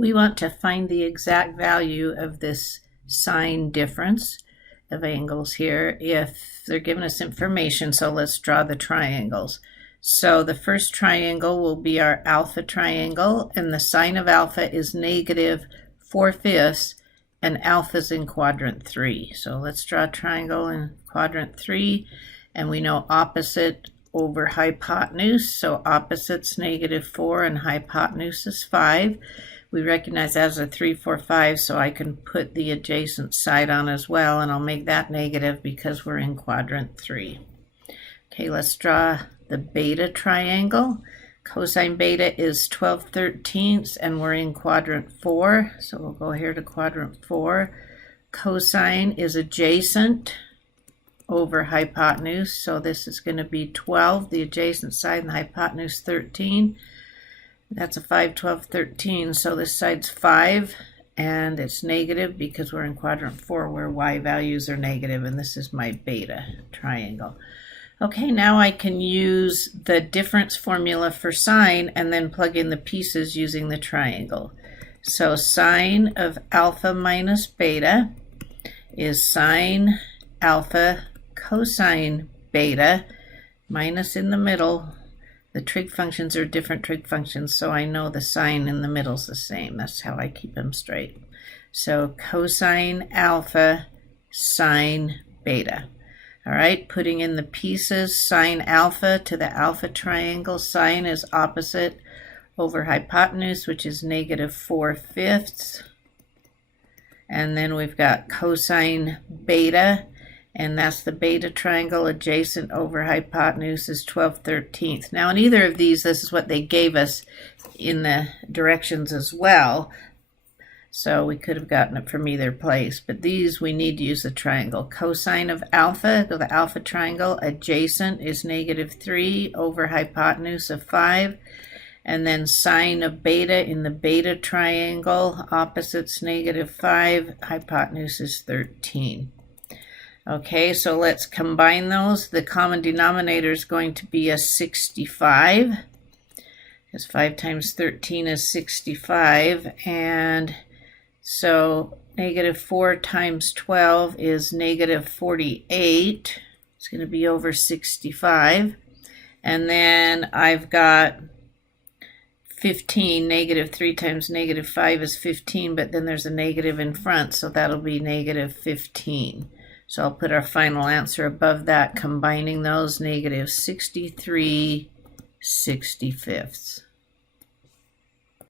We want to find the exact value of this sine difference of angles here if they're giving us information. So let's draw the triangles. So the first triangle will be our alpha triangle, and the sine of alpha is negative 4/5, and alpha is in quadrant 3. So let's draw a triangle in quadrant 3, and we know opposite over hypotenuse, so opposite's negative 4 and hypotenuse is 5. We recognize that as a 3, 4, 5, so I can put the adjacent side on as well, and I'll make that negative because we're in quadrant 3. Okay, let's draw the beta triangle. Cosine beta is 12/13, and we're in quadrant 4, so we'll go here to quadrant 4. Cosine is adjacent over hypotenuse, so this is going to be 12, the adjacent side, and the hypotenuse 13. That's a 5, 12, 13, so this side's 5, and it's negative because we're in quadrant 4 where y values are negative, and this is my beta triangle. Okay, now I can use the difference formula for sine and then plug in the pieces using the triangle. So sine of alpha minus beta is sine alpha cosine beta, minus in the middle. The trig functions are different trig functions, so I know the sign in the middle is the same. That's how I keep them straight. So cosine alpha sine beta. All right, putting in the pieces, sine alpha to the alpha triangle. Sine is opposite over hypotenuse, which is negative 4/5. And then we've got cosine beta, and that's the beta triangle. Adjacent over hypotenuse is 12/13. Now in either of these, this is what they gave us in the directions as well. So we could have gotten it from either place, but these we need to use the triangle. Cosine of alpha, go the alpha triangle, adjacent is negative 3 over hypotenuse of 5. And then sine of beta in the beta triangle, opposites negative 5, hypotenuse is 13. Okay, so let's combine those. The common denominator is going to be a 65, because 5 times 13 is 65, and so negative 4 times 12 is negative 48. It's going to be over 65. And then I've got 15. Negative 3 times negative 5 is 15, but then there's a negative in front, so that'll be negative 15. So I'll put our final answer above that, combining those, negative 63/65.